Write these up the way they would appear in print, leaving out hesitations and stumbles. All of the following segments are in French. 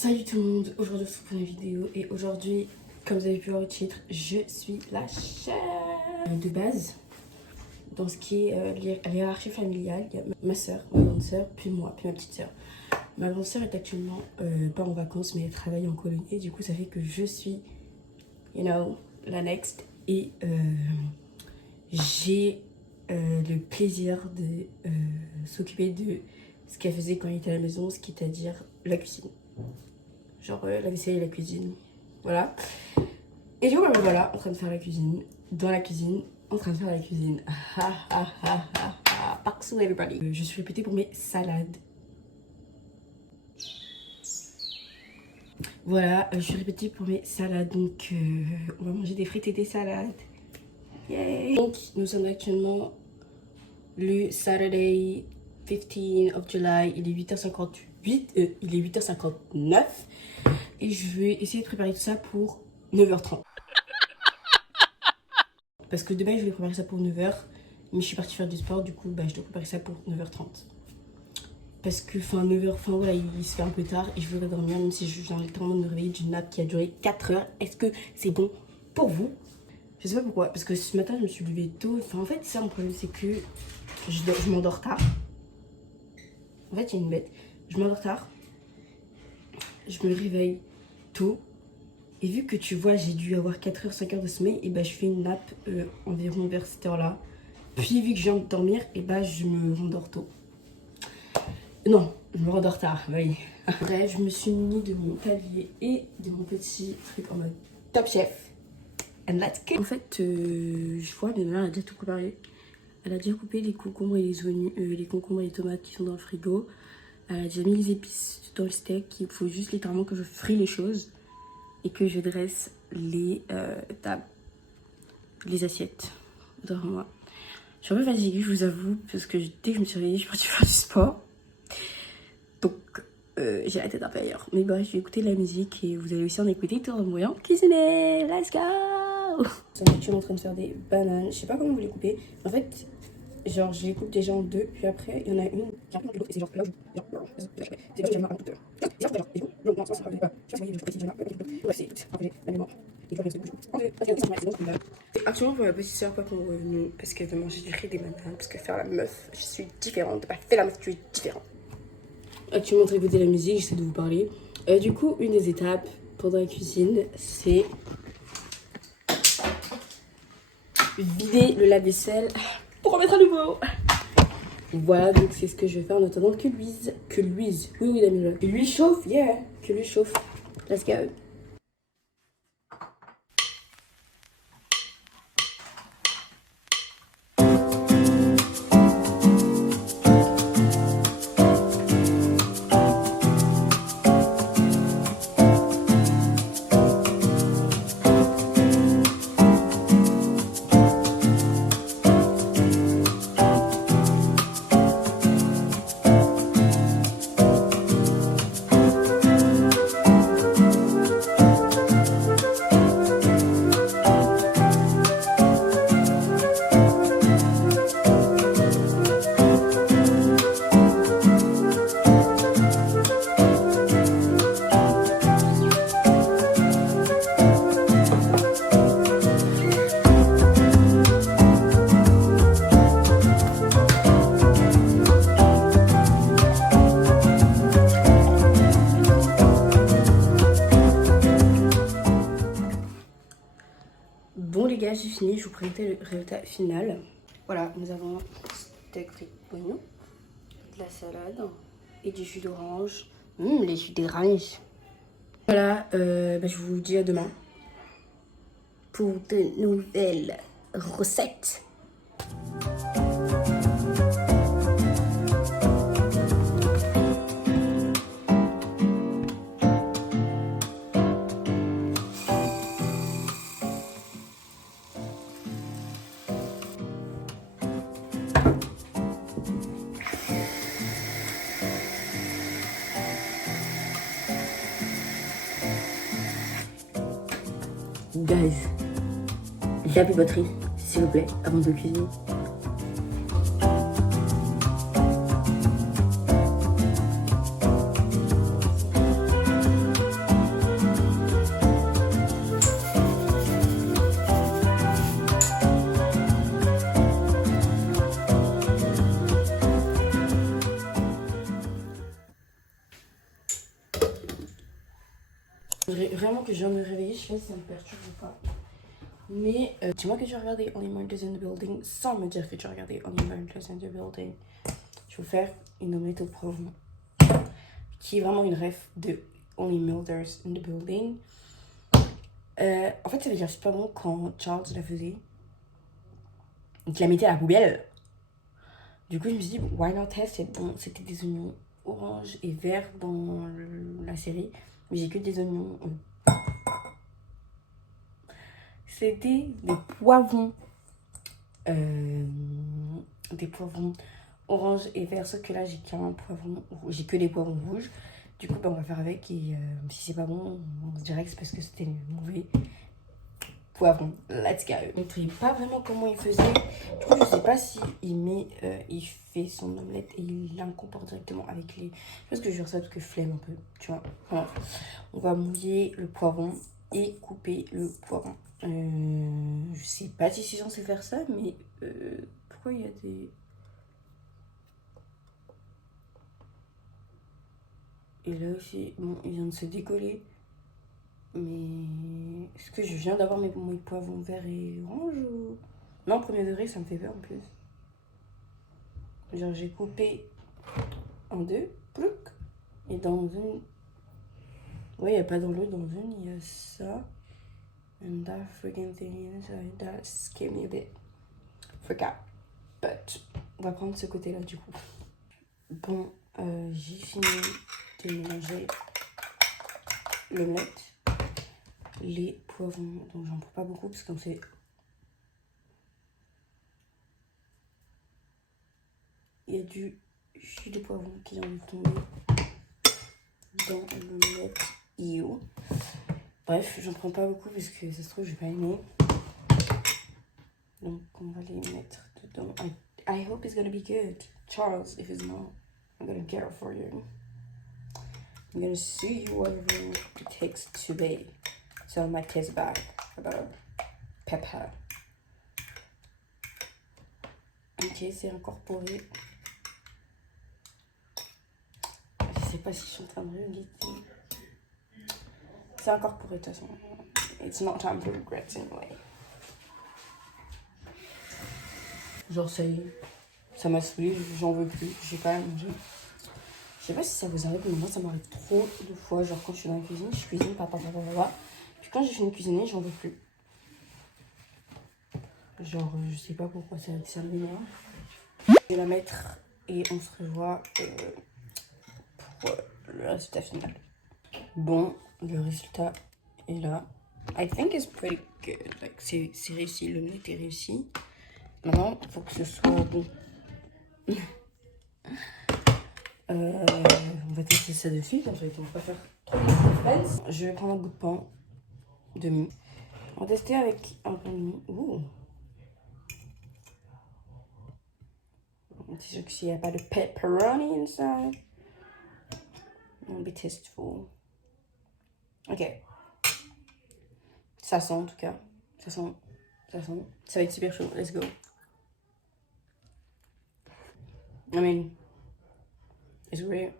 Salut tout le monde, aujourd'hui on se retrouve pour une vidéo et aujourd'hui, comme vous avez pu voir au titre, je suis la chef. De base, dans ce qui est la hiérarchie familiale, il y a ma soeur, ma grande soeur, puis moi, puis ma petite soeur. Ma grande soeur est actuellement pas en vacances mais elle travaille en colonie et du coup ça fait que je suis, la next et j'ai le plaisir de s'occuper de ce qu'elle faisait quand elle était à la maison, ce qui est à dire la cuisine. Genre la vaisselle et la cuisine. Voilà. Et du coup, voilà, en train de faire la cuisine. Dans la cuisine, en train de faire la cuisine. Parksou everybody. Je suis répétée pour mes salades. Voilà, je suis répétée pour mes salades. Donc, on va manger des frites et des salades. Yay! Donc, nous sommes actuellement le Saturday 15 of July. Il est 8h58. Il est 8h59. Et je vais essayer de préparer tout ça pour 9h30. Parce que de base, je voulais préparer ça pour 9h. Mais je suis partie faire du sport. Du coup, je dois préparer ça pour 9h30. Parce que, 9h, voilà, il se fait un peu tard. Et je voudrais dormir, même si j'ai envie de me réveiller d'une nappe qui a duré 4 heures. Est-ce que c'est bon pour vous? Je sais pas pourquoi. Parce que ce matin, je me suis levée tôt. En fait, ça, mon problème, c'est que je m'endors tard. En fait, il y a une bête. Je m'endors tard. Je me réveille tôt. Et vu que tu vois, j'ai dû avoir 4 heures, 5 heures de sommeil, et je fais une nappe environ vers cette heure-là. Puis vu que je viens de dormir, et je me rendors tôt. Non, je me rendors tard, oui. Après, je me suis munie de mon tablier et de mon petit truc en mode Top Chef. And let's go. En fait, je vois, mais là, elle a déjà tout préparé. Elle a déjà coupé les concombres et les oignons, les concombres et les tomates qui sont dans le frigo. Elle a déjà mis les épices dans le steak. Il faut juste littéralement que je frie les choses et que je dresse les tables, les assiettes devant moi. Je suis un peu fatiguée, je vous avoue, parce que dès que je me suis réveillée, je suis partie faire du sport. Donc, j'ai la tête un peu ailleurs. Mais bref, je vais écouter de la musique et vous allez aussi en écouter tout en moyen cuisiner. Let's go! Je suis actuellement en train de faire des bananes. Je sais pas comment vous les couper. En fait, genre, je les coupe déjà en deux, puis après, il y en a une qui est un peu plus haute, et c'est genre là où c'est là où j'aime un peu de. Actuellement, pour ma petite soeur, pas qu'on est revenu parce qu'elle veut manger des frites et des bananes, parce que faire la meuf, je suis différente. Fais la meuf, tu es différente. Actuellement, en train d'écouter la musique, j'essaie de vous parler. Du coup, une des étapes pendant la cuisine, c'est vider le lave-vaisselle pour en mettre à nouveau. Voilà, donc c'est ce que je vais faire en attendant que l'huile, oui, Damien, que l'huile chauffe, que l'huile chauffe. Let's go. Bon les gars, j'ai fini, je vous présente le résultat final. Voilà, nous avons steak frites oignon, de la salade et du jus d'orange. Les jus d'orange. Voilà, je vous dis à demain pour de nouvelles recettes. Guys, lavez votre riz, s'il vous plaît, avant de cuisiner. Vraiment que je viens de me réveiller, je sais pas si ça me perturbe ou pas. Mais dis-moi que tu as regardé Only Murders in the Building sans me dire que tu as regardé Only Murders in the Building. Je vais vous faire une omelette au poivron qui est vraiment une ref de Only Murders in the Building. En fait, ça veut dire super bon quand Charles la faisait. Donc, il la mettait à la poubelle. Du coup, je me suis dit, why not test it? Bon, c'était des oignons orange et vert dans la série. Mais j'ai que des oignons. C'était des poivrons. Des poivrons orange et vert. Sauf que là, j'ai qu'un poivron rouge. J'ai que des poivrons rouges. Du coup, on va faire avec. Et si c'est pas bon, on se dirait que c'est parce que c'était mauvais. Poivron, let's go. Je ne sais pas vraiment comment il faisait. Du coup, je sais pas si il fait son omelette et il l'incorpore directement avec les. Je pense que je vais faire ça parce que flemme un peu, tu vois. Voilà. On va mouiller le poivron et couper le poivron. Je sais pas si je suis censée faire ça, mais pourquoi il y a des. Et là aussi, bon, il vient de se décoller. Mais est-ce que je viens d'avoir mes poivrons verts et orange ou... Non, premier degré, ça me fait peur en plus. Genre, j'ai coupé en deux, plouc, et dans une... Ouais, il n'y a pas dans l'autre, dans une, il y a ça. And that freaking thing inside, that scared me a bit. Forgot. But, on va prendre ce côté-là du coup. Bon, j'ai fini de mélanger l'omelette. Les poivrons, donc j'en prends pas beaucoup parce qu'on sait. Il y a du jus de poivron qui vient de tomber dans l'omelette. Yo. Bref, j'en prends pas beaucoup parce que ça se trouve je vais pas aimer. Donc on va les mettre dedans. I hope it's gonna be good. Charles, if it's not, I'm gonna get it for you. I'm gonna sue you whatever it takes today. So I might taste bad about pepper. Ok, c'est incorporé. Je sais pas si je suis en train de regarder. C'est incorporé de toute façon. It's not time to regret anyway. Genre ça m'a saoulé, j'en veux plus, j'ai pas à manger. Je sais pas si ça vous arrive, mais moi ça m'arrive trop de fois. Genre quand je suis dans la cuisine, je cuisine, papa. Puis quand j'ai fini de cuisiner, j'en veux plus. Genre je sais pas pourquoi ça m'énerve. Je vais la mettre et on se revoit pour le résultat final. Bon, le résultat est là. I think it's pretty good. Like, c'est réussi, l'omelette est réussi. Maintenant, il faut que ce soit bon. On va tester ça dessus, comme ça on va pas faire trop de suspense. Je vais prendre un bout de pain demi. On va tester avec un pain demi. Ouh. C'est sûr que s'il n'y a pas de pepperoni inside, on be tasteful. Ok. Ça sent en tout cas. Ça sent. Ça va être super chaud. Let's go. I mean, it's great.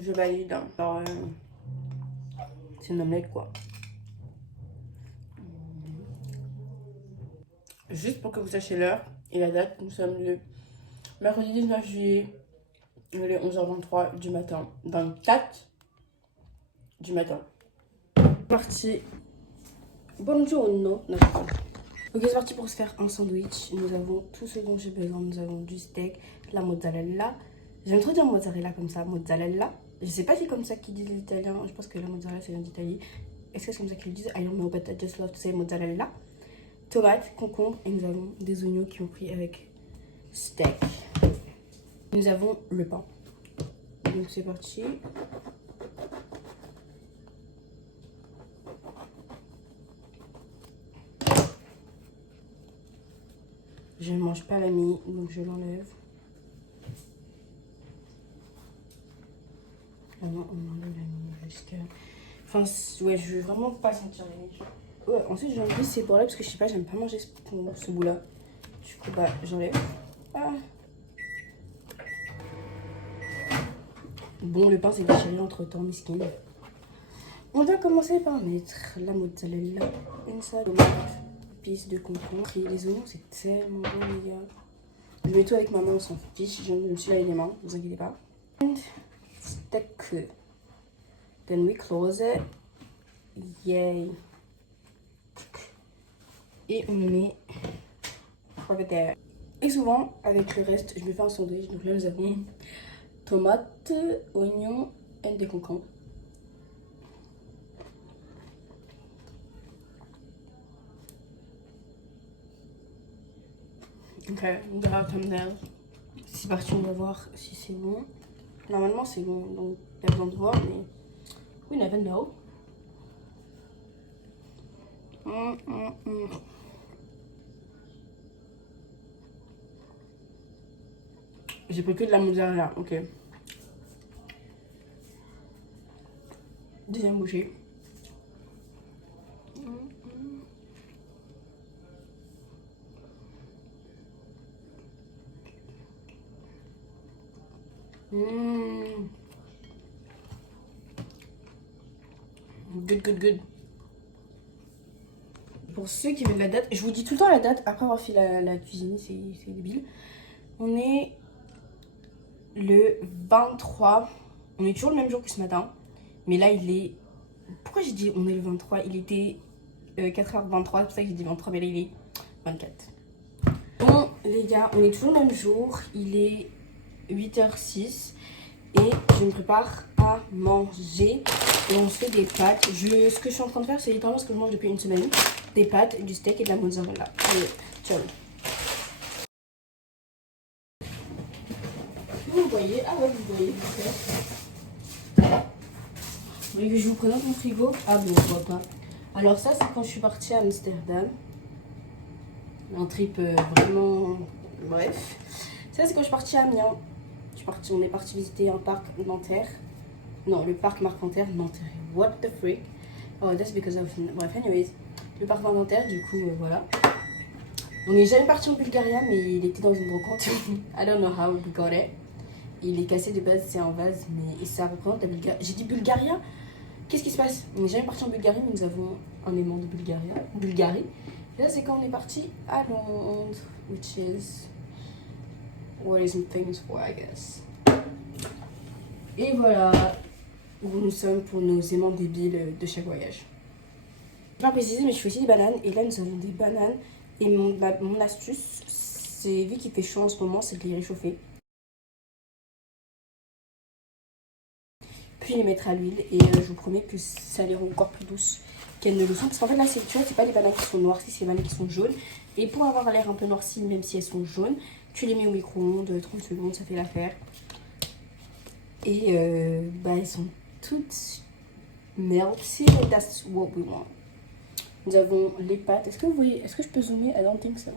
Je valide. Alors, c'est une omelette quoi. Juste pour que vous sachiez l'heure et la date, nous sommes le mercredi 19 juillet, il est 11h23 du matin. 24 du matin. Parti. Buongiorno. Ok, c'est parti pour se faire un sandwich. Nous avons tout ce dont j'ai besoin. Nous avons du steak, la mozzarella. J'aime trop dire mozzarella comme ça, mozzarella. Je sais pas si c'est comme ça qu'ils disent les Italiens. Je pense que la mozzarella, ça vient d'Italie. Est-ce que c'est comme ça qu'ils le disent? I don't know, but I just love to say mozzarella. Tomates, concombre et nous avons des oignons qui ont pris avec steak. Nous avons le pain. Donc c'est parti. Je ne mange pas la mie, donc je l'enlève. Vraiment, on enlève la mie jusqu'à... Enfin, ouais, je veux vraiment pas sentir la mie. Ouais, ensuite, j'ai enlevé ces bords-là parce que je sais pas, j'aime pas manger ce bout-là. Du coup, bah, j'enlève. Ah. Bon, le pain s'est déchiré entre temps, miskin. On va commencer par mettre la mozzarella, une salade de tomate, pisse de concombre. Et les oignons, c'est tellement bon, les gars. Je mets tout avec ma main, on s'en fiche. Je me suis lavé les mains, ne vous inquiétez pas. And stick. Then we close it. Yay. Et on le met over there. Et souvent, avec le reste, je me fais un sandwich. Donc là, nous avons tomates, oignons et des concombres. Ok, on verra comme d'hab. C'est parti, on va voir si c'est bon. Normalement, c'est bon, donc il y a besoin de voir, mais we never know. J'ai pris que de la mozzarella, ok. Deuxième bouchée. Good, good, good. Pour ceux qui veulent la date, je vous dis tout le temps la date après avoir fait la cuisine, c'est débile. On est le 23. On est toujours le même jour que ce matin. Mais là, il est... Pourquoi j'ai dit on est le 23? Il était 4h23, c'est pour ça que j'ai dit 23, mais là, il est 24. Bon, les gars, on est toujours le même jour. Il est 8h06. Et je me prépare à manger. Et on se fait des pâtes. Ce que je suis en train de faire, c'est littéralement ce que je mange depuis une semaine. Des pâtes, du steak et de la mozzarella. Allez, ciao. Vous voyez? Ah ouais, vous voyez. Vous voyez que je vous présente mon frigo? Ah bon, on voit pas. Alors ça, c'est quand je suis partie à Amsterdam. Un trip vraiment... Bref. Ça, c'est quand je suis partie à Amiens. On est parti visiter un parc Nanterre. Non, le parc Marc Nanterre. Nanterre. What the freak? Oh, that's because of... Bref, anyways. Le parc Nanterre, du coup, voilà. On n'est jamais parti en Bulgarie, mais il était dans une brocante. I don't know how we got it. Il est cassé de base, c'est un vase, mais ça représente la Bulgarie. J'ai dit Bulgarie? Qu'est-ce qui se passe? On n'est jamais parti en Bulgarie, mais nous avons un aimant de Bulgarie. Et là, c'est quand on est parti à Londres, which is what is famous for, I guess. Et voilà où nous sommes pour nos aimants débiles de chaque voyage. Je vais pas préciser, mais je fais aussi des bananes. Et là, nous avons des bananes. Et mon astuce, c'est vu qu'il fait chaud en ce moment, c'est de les réchauffer. Puis les mettre à l'huile. Et je vous promets que ça les rend encore plus douces qu'elles ne le sont. Parce qu'en fait, là, tu vois, c'est pas les bananes qui sont noircies, c'est les bananes qui sont jaunes. Et pour avoir l'air un peu noirci, même si elles sont jaunes, tu les mets au micro-ondes, 30 secondes, ça fait l'affaire. Et elles sont toutes melty. That's what we want. Nous avons les pâtes. Est-ce que vous voyez? Est-ce que je peux zoomer? I don't think so.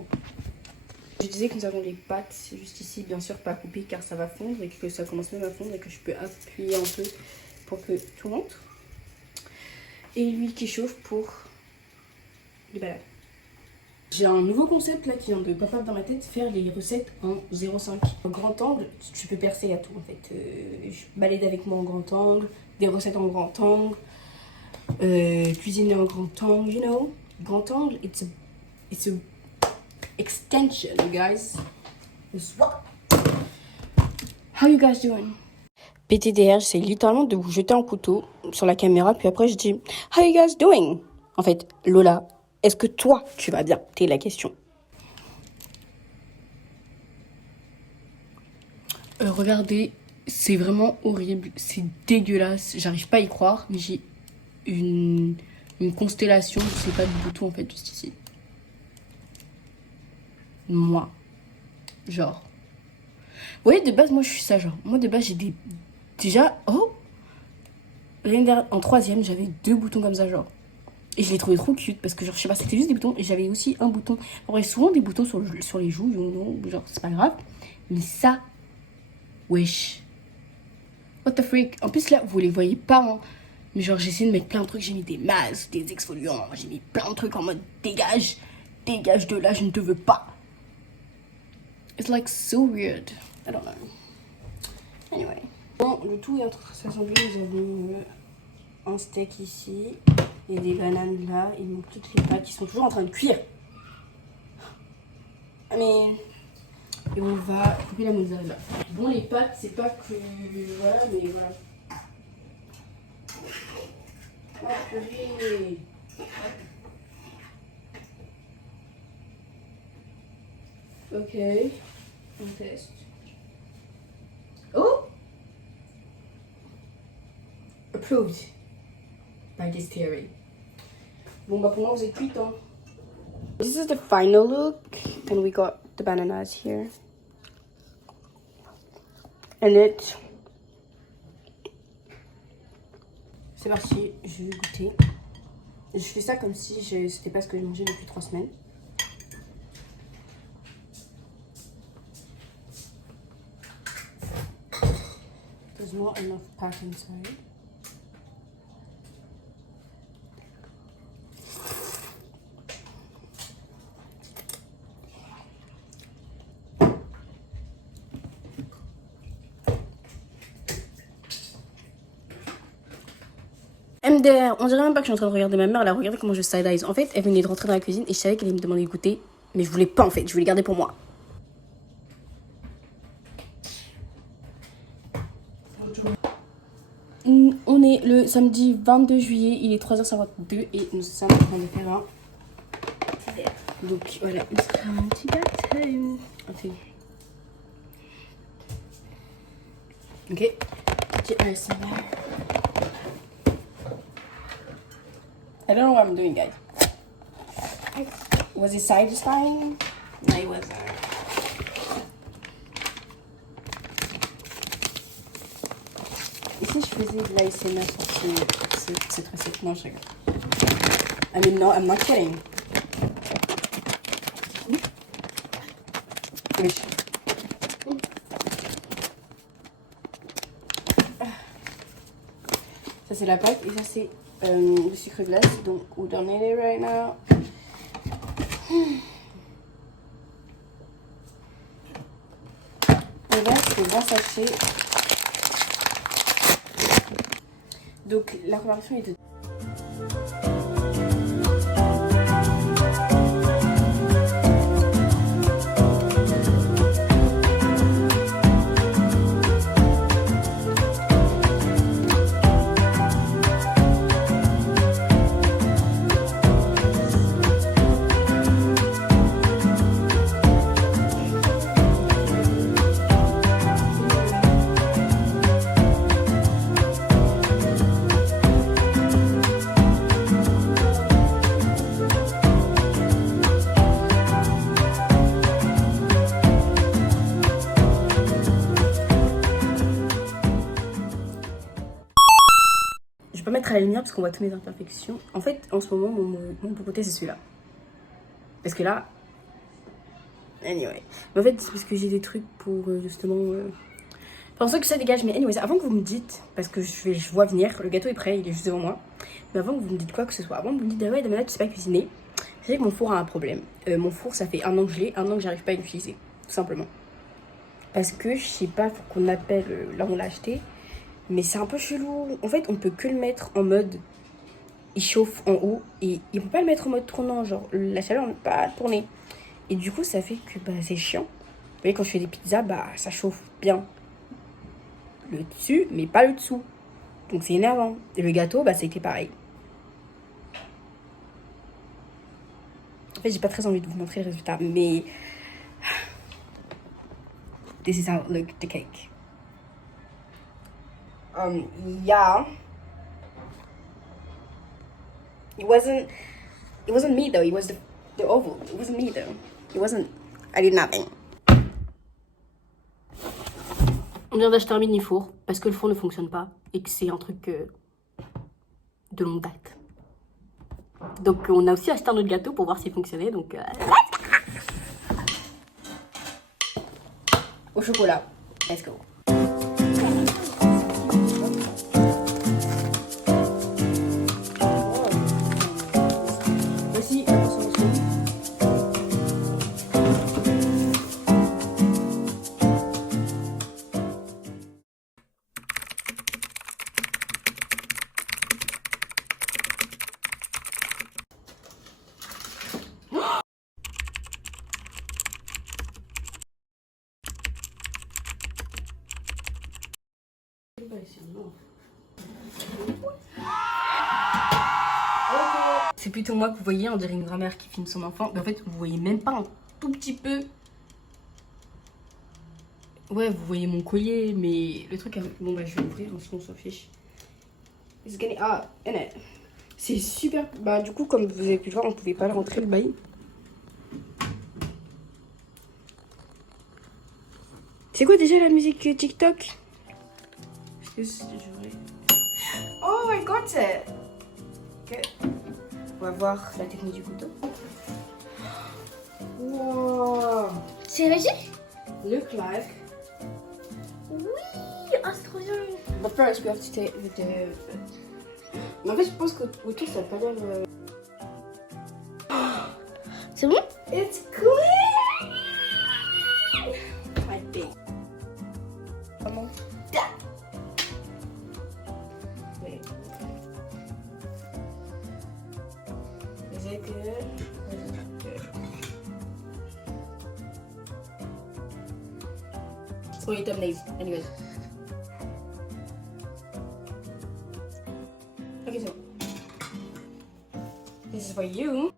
Je disais que nous avons les pâtes. C'est juste ici, bien sûr, pas coupé car ça va fondre et que ça commence même à fondre et que je peux appuyer un peu pour que tout monte. Et l'huile qui chauffe pour les bananes. J'ai un nouveau concept là qui vient de pop-up dans ma tête, faire les recettes en 0,5. En grand angle, tu peux percer à tout en fait. Je balade avec moi en grand angle, des recettes en grand angle, cuisiner en grand angle, you know. Grand angle, it's a extension, you guys. It's what? How you guys doing? PTDR, c'est littéralement de vous jeter un couteau sur la caméra, puis après je dis How you guys doing? En fait, Lola, est-ce que toi, tu vas bien? C'est la question. Regardez, c'est vraiment horrible, c'est dégueulasse, j'arrive pas à y croire, mais j'ai une constellation, je sais pas, de boutons en fait, juste ici. Moi. Genre. Vous voyez, de base, moi je suis ça, genre. Moi de base, j'ai des... Déjà, l'année dernière, en 3e, j'avais 2 boutons comme ça, genre. Et je les trouvais trop cute parce que, genre, je sais pas, c'était juste des boutons. Et j'avais aussi un bouton. En vrai, souvent des boutons sur les joues, genre, c'est pas grave. Mais ça, wesh. What the freak. En plus, là, vous les voyez pas, hein. Mais genre, j'ai essayé de mettre plein de trucs. J'ai mis des masques, des exfoliants. J'ai mis plein de trucs en mode dégage. Dégage de là, je ne te veux pas. It's like so weird. I don't know. Anyway. Bon, le tout est en train de s'assembler. Nous avons un steak ici et des bananes là. Il manque toutes les pâtes qui sont toujours en train de cuire. Mais... Et on va couper la mozzarella. Bon, les pâtes, c'est pas que... Voilà, mais voilà. Ah, purée. Ok. On teste. Oh! Approved by this theory. Bon, bah pour moi, vous êtes cuite, hein. This is the final look. And we got the bananas here. And it... C'est parti, je vais goûter. Je fais ça comme si c'était pas ce que je mangeais depuis 3 semaines. There's not enough pâte inside. MDR, on dirait même pas que je suis en train de regarder ma mère, elle a regardé comment je side eyes. En fait, elle venait de rentrer dans la cuisine et je savais qu'elle allait me demander de goûter, mais je voulais pas en fait, je voulais garder pour moi. On est le samedi 22 juillet, il est 3h52 et nous sommes en train de faire un petit verre. Donc voilà, il sera un petit gâteau. Ok, petit ASMR. I don't know what I'm doing, guys. Was it satisfying? No, it wasn't. Et si je faisais de l'ASMR sur cette recette? Non, je rigole. I mean, no, I'm not kidding. Oui. Ça, c'est la pâte et ça, c'est le sucre glace. Donc, we're done it right now. Et là, c'est 20 sachets. Donc, la préparation est de... Je vais pas mettre à la lumière parce qu'on voit toutes mes imperfections. En fait, en ce moment, mon popoté, c'est celui-là. Parce que là... Anyway. Mais en fait, c'est parce que j'ai des trucs pour justement... Enfin, ça que ça dégage. Mais anyway, avant que vous me dites... Parce que je vois venir, le gâteau est prêt, il est juste devant moi. Mais avant que vous me dites quoi que ce soit, avant que vous me dites, ah ouais, Damana, tu sais pas cuisiner. C'est vrai que mon four a un problème. Mon four, ça fait 1 an que je l'ai, 1 an que j'arrive pas à l'utiliser. Tout simplement. Parce que, je sais pas, faut qu'on appelle... Là, on l'a acheté. Mais c'est un peu chelou. En fait, on peut que le mettre en mode... Il chauffe en haut. Et il peut pas le mettre en mode tournant. Genre, la chaleur ne peut pas tourner. Et du coup, ça fait que bah, c'est chiant. Vous voyez, quand je fais des pizzas, bah, ça chauffe bien le dessus, mais pas le dessous. Donc, c'est énervant. Et le gâteau, bah, ça a été pareil. En fait, j'ai pas très envie de vous montrer le résultat. Mais... This is how it looked, the cake. Yeah. It wasn't me though. It was the oval. It wasn't me though. It wasn't. I did nothing. On vient d'acheter un mini four parce que le four ne fonctionne pas et que c'est un truc de longue date. Donc on a aussi acheté un autre gâteau pour voir s'il fonctionnait. Donc au chocolat. Let's go. Voici la consommation. bah, c'est non. C'est plutôt moi que vous voyez, on dirait une grand-mère qui filme son enfant. Mais en fait, vous voyez même pas un tout petit peu. Ouais, vous voyez mon collier, mais le truc... Bon, bah, je vais l'ouvrir, on s'en fiche. Ah, c'est super... Bah, du coup, comme vous avez pu le voir, on pouvait pas le rentrer, le bail. C'est quoi déjà la musique TikTok? Oh, I got it! Ok. On va voir la technique du couteau. Wow! C'est réussi? Look like. Oui! Ah, c'est trop bien! But first, we have to take the... Mais en fait, je pense qu'autour, ça n'a pas l'air... C'est bon? It's clean! My big. Comment? Wait. Is it good? For your thumbnails, anyways. Okay, so this is for you.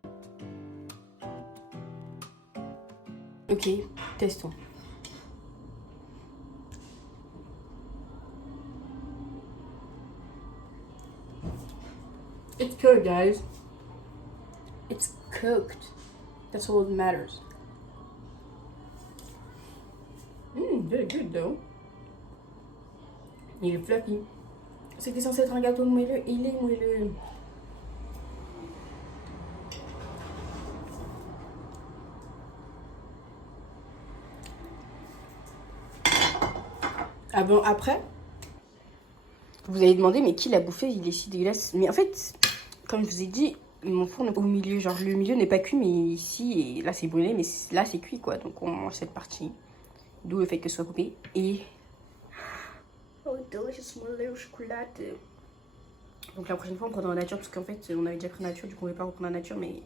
Ok, testons. It's good, guys. It's cooked. That's all that matters. Very good though. Il est fluffy. C'était censé être un gâteau moelleux, il est moelleux. Ah bon, après, vous avez demandé, mais qui l'a bouffé? Il est si dégueulasse. Mais en fait, comme je vous ai dit, mon four est au milieu. Genre, le milieu n'est pas cuit, mais ici, et là, c'est brûlé, mais là, c'est cuit, quoi. Donc, on mange cette partie. D'où le fait que ce soit coupé. Et... oh, delicious moelleux au chocolat. Donc, la prochaine fois, on prendra la nature, parce qu'en fait, on avait déjà pris la nature, du coup, on ne va pas reprendre la nature, mais...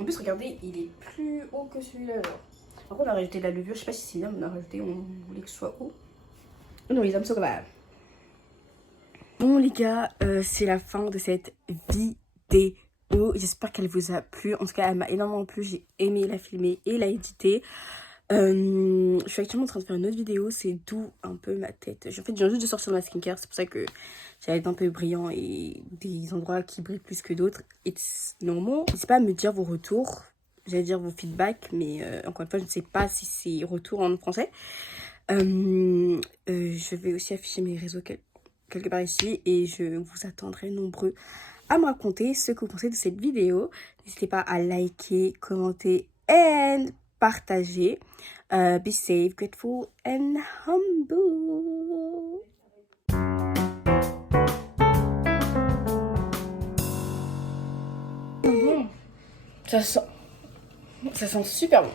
En plus, regardez, il est plus haut que celui-là, genre. Par contre, on a rajouté de la levure. Je sais pas si c'est bien, mais on a rajouté, on voulait que ce soit haut. Non, les âmes sont comme ça. Bon les gars, c'est la fin de cette vidéo. J'espère qu'elle vous a plu. En tout cas, elle m'a énormément plu. J'ai aimé la filmer et la éditer. Je suis actuellement en train de faire une autre vidéo. C'est d'où un peu ma tête. En fait, je viens juste de sortir de ma skincare. C'est pour ça que ça va être un peu brillant et des endroits qui brillent plus que d'autres. It's normal. N'hésitez pas à me dire vos retours. J'allais dire vos feedbacks, mais encore une fois, je ne sais pas si c'est retour en français. Je vais aussi afficher mes réseaux quelque part ici et je vous attendrai nombreux à me raconter ce que vous pensez de cette vidéo. N'hésitez pas à liker, commenter et partager. Be safe, grateful and humble. Bon, ça sent super bon.